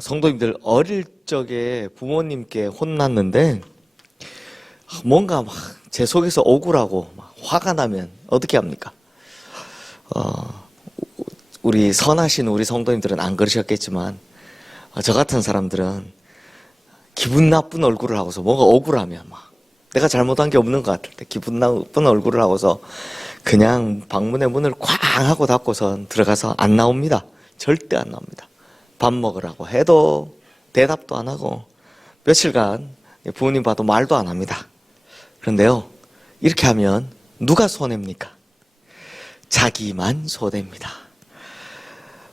성도님들 어릴 적에 부모님께 혼났는데 뭔가 막 제 속에서 억울하고 막 화가 나면 어떻게 합니까? 우리 선하신 우리 성도님들은 안 그러셨겠지만 저 같은 사람들은 기분 나쁜 얼굴을 하고서 뭔가 억울하면 막 내가 잘못한 게 없는 것 같을 때 기분 나쁜 얼굴을 하고서 그냥 방문의 문을 쾅 하고 닫고선 들어가서 안 나옵니다. 절대 안 나옵니다. 밥 먹으라고 해도 대답도 안 하고 며칠간 부모님 봐도 말도 안 합니다. 그런데요, 이렇게 하면 누가 손해입니까? 자기만 손해입니다.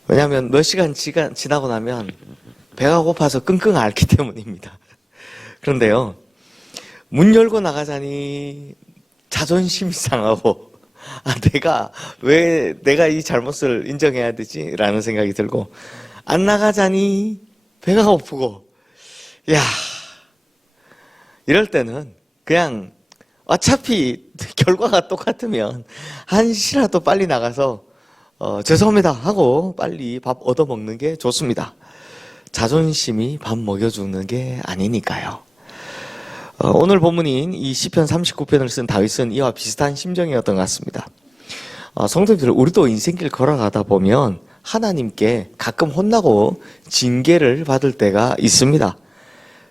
왜냐하면 몇 시간 지나고 나면 배가 고파서 끙끙 앓기 때문입니다. 그런데요, 문 열고 나가자니 자존심이 상하고 내가 이 잘못을 인정해야 되지? 라는 생각이 들고 안 나가자니 배가 고프고 이럴 때는 그냥 어차피 결과가 똑같으면 한시라도 빨리 나가서 죄송합니다 하고 빨리 밥 얻어먹는 게 좋습니다. 자존심이 밥 먹여주는 게 아니니까요. 오늘 본문인 이 시편 39편을 쓴 다윗은 이와 비슷한 심정이었던 것 같습니다. 성도님들, 우리도 인생길 걸어가다 보면 하나님께 가끔 혼나고 징계를 받을 때가 있습니다.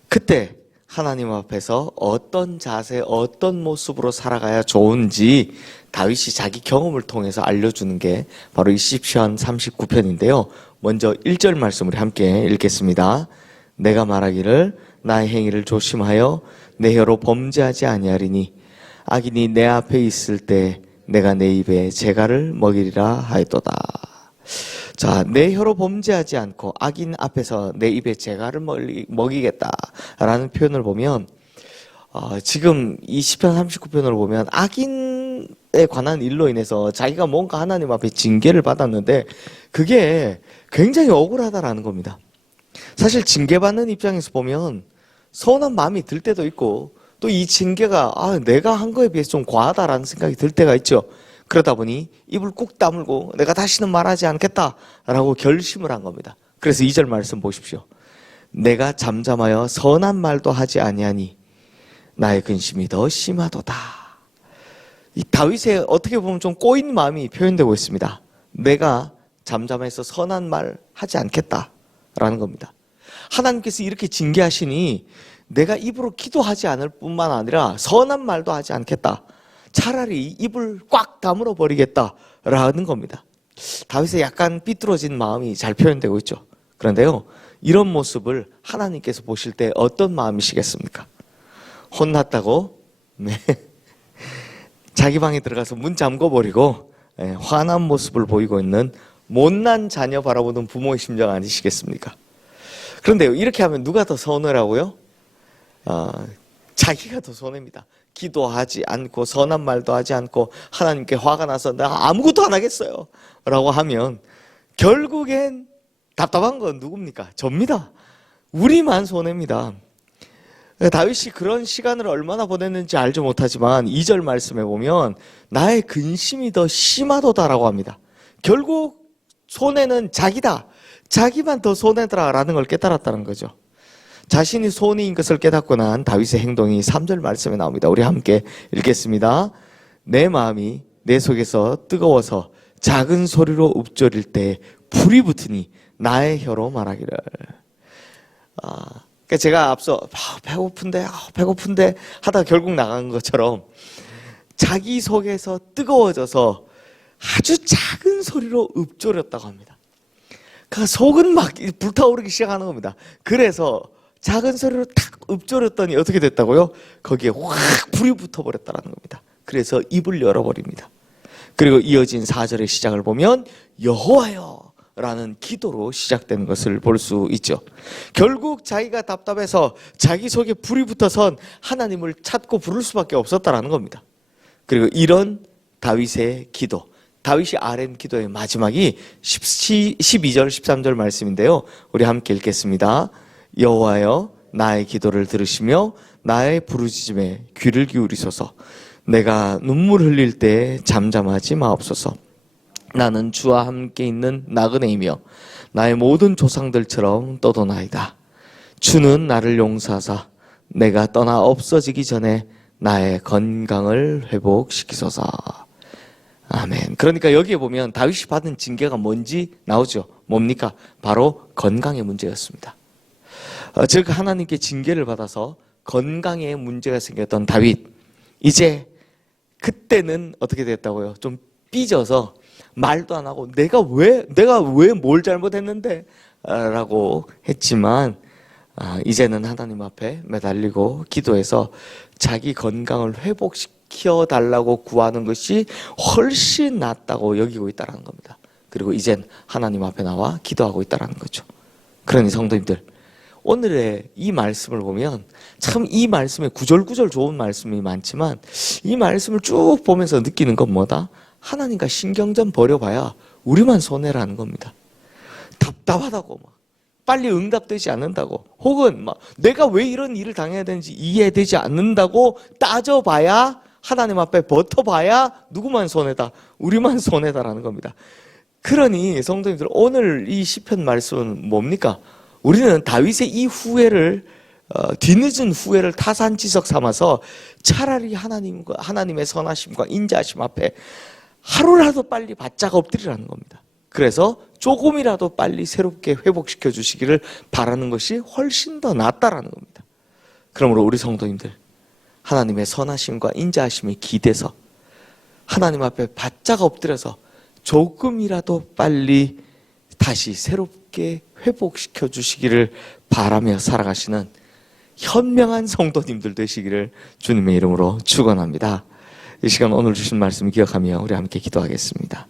그때 하나님 앞에서 어떤 자세, 어떤 모습으로 살아가야 좋은지 다윗이 자기 경험을 통해서 알려주는 게 바로 이 시편 39편인데요. 먼저 1절 말씀을 함께 읽겠습니다. 내가 말하기를 나의 행위를 조심하여 내 혀로 범죄하지 아니하리니 악인이 내 앞에 있을 때 내가 내 입에 재갈을 먹이리라 하였도다. 자, 내 혀로 범죄하지 않고 악인 앞에서 내 입에 재갈을 먹이겠다라는 표현을 보면 지금 이 시편 39편을 보면 악인에 관한 일로 인해서 자기가 뭔가 하나님 앞에 징계를 받았는데 그게 굉장히 억울하다라는 겁니다. 사실 징계받는 입장에서 보면 서운한 마음이 들 때도 있고 또 이 징계가 내가 한 거에 비해서 좀 과하다라는 생각이 들 때가 있죠. 그러다 보니 입을 꾹 다물고 내가 다시는 말하지 않겠다라고 결심을 한 겁니다. 그래서 2절 말씀 보십시오. 내가 잠잠하여 선한 말도 하지 아니하니 나의 근심이 더 심하도다. 이 다윗의 어떻게 보면 좀 꼬인 마음이 표현되고 있습니다. 내가 잠잠해서 선한 말 하지 않겠다라는 겁니다. 하나님께서 이렇게 징계하시니 내가 입으로 기도하지 않을 뿐만 아니라 선한 말도 하지 않겠다. 차라리 입을 꽉 다물어 버리겠다라는 겁니다. 다윗의 약간 삐뚤어진 마음이 잘 표현되고 있죠. 그런데요, 이런 모습을 하나님께서 보실 때 어떤 마음이시겠습니까? 혼났다고 자기 방에 들어가서 문 잠궈버리고 화난 모습을 보이고 있는 못난 자녀 바라보는 부모의 심정 아니시겠습니까? 그런데요, 이렇게 하면 누가 더 서운하라고요? 자기가 더 손해입니다. 기도하지 않고 선한 말도 하지 않고 하나님께 화가 나서 나 아무것도 안 하겠어요 라고 하면 결국엔 답답한 건 누굽니까? 접니다. 우리만 손해입니다. 다윗이 그런 시간을 얼마나 보냈는지 알지 못하지만 2절 말씀에 보면 나의 근심이 더 심하도다라고 합니다. 결국 손해는 자기다. 자기만 더 손해더라라는 걸 깨달았다는 거죠. 자신이 손해인 것을 깨닫고 난 다윗의 행동이 3절 말씀에 나옵니다. 우리 함께 읽겠습니다. 내 마음이 내 속에서 뜨거워서 작은 소리로 읊조릴 때 불이 붙으니 나의 혀로 말하기를. 그러니까 제가 앞서 배고픈데 하다 결국 나간 것처럼 자기 속에서 뜨거워져서 아주 작은 소리로 읊조렸다고 합니다. 그러니까 속은 막 불타오르기 시작하는 겁니다. 그래서 작은 소리로 탁 읊조렸더니 어떻게 됐다고요? 거기에 확 불이 붙어버렸다는 겁니다. 그래서 입을 열어버립니다. 그리고 이어진 4절의 시작을 보면 여호와여 라는 기도로 시작되는 것을 볼 수 있죠. 결국 자기가 답답해서 자기 속에 불이 붙어선 하나님을 찾고 부를 수밖에 없었다는 겁니다. 그리고 이런 다윗의 기도, 다윗이 아뢰는 기도의 마지막이 12절 13절 말씀인데요. 우리 함께 읽겠습니다. 여호와여 나의 기도를 들으시며 나의 부르짖음에 귀를 기울이소서. 내가 눈물 흘릴 때 잠잠하지 마옵소서. 나는 주와 함께 있는 나그네이며 나의 모든 조상들처럼 떠도나이다. 주는 나를 용서하사 내가 떠나 없어지기 전에 나의 건강을 회복시키소서. 아멘. 그러니까 여기에 보면 다윗이 받은 징계가 뭔지 나오죠. 뭡니까? 바로 건강의 문제였습니다. 즉 하나님께 징계를 받아서 건강에 문제가 생겼던 다윗, 이제 그때는 어떻게 됐다고요? 좀 삐져서 말도 안 하고 내가 왜 뭘 잘못했는데? 라고 했지만 이제는 하나님 앞에 매달리고 기도해서 자기 건강을 회복시켜 달라고 구하는 것이 훨씬 낫다고 여기고 있다는 겁니다. 그리고 이젠 하나님 앞에 나와 기도하고 있다는 거죠. 그러니 성도님들, 오늘의 이 말씀을 보면 참 이 말씀에 구절구절 좋은 말씀이 많지만 이 말씀을 쭉 보면서 느끼는 건 뭐다? 하나님과 신경 좀 버려봐야 우리만 손해라는 겁니다. 답답하다고 막 빨리 응답되지 않는다고, 혹은 막 내가 왜 이런 일을 당해야 되는지 이해되지 않는다고 따져봐야, 하나님 앞에 버텨봐야 누구만 손해다? 우리만 손해다라는 겁니다. 그러니 성도님들, 오늘 이 시편 말씀은 뭡니까? 우리는 다윗의 이 후회를 뒤늦은 후회를 타산지석 삼아서 차라리 하나님의 선하심과 인자하심 앞에 하루라도 빨리 바짝 엎드리라는 겁니다. 그래서 조금이라도 빨리 새롭게 회복시켜 주시기를 바라는 것이 훨씬 더 낫다라는 겁니다. 그러므로 우리 성도님들, 하나님의 선하심과 인자하심에 기대서 하나님 앞에 바짝 엎드려서 조금이라도 빨리 다시 새롭게 회복시켜 주시기를 바라며 살아가시는 현명한 성도님들 되시기를 주님의 이름으로 축원합니다. 이 시간 오늘 주신 말씀 기억하며 우리 함께 기도하겠습니다.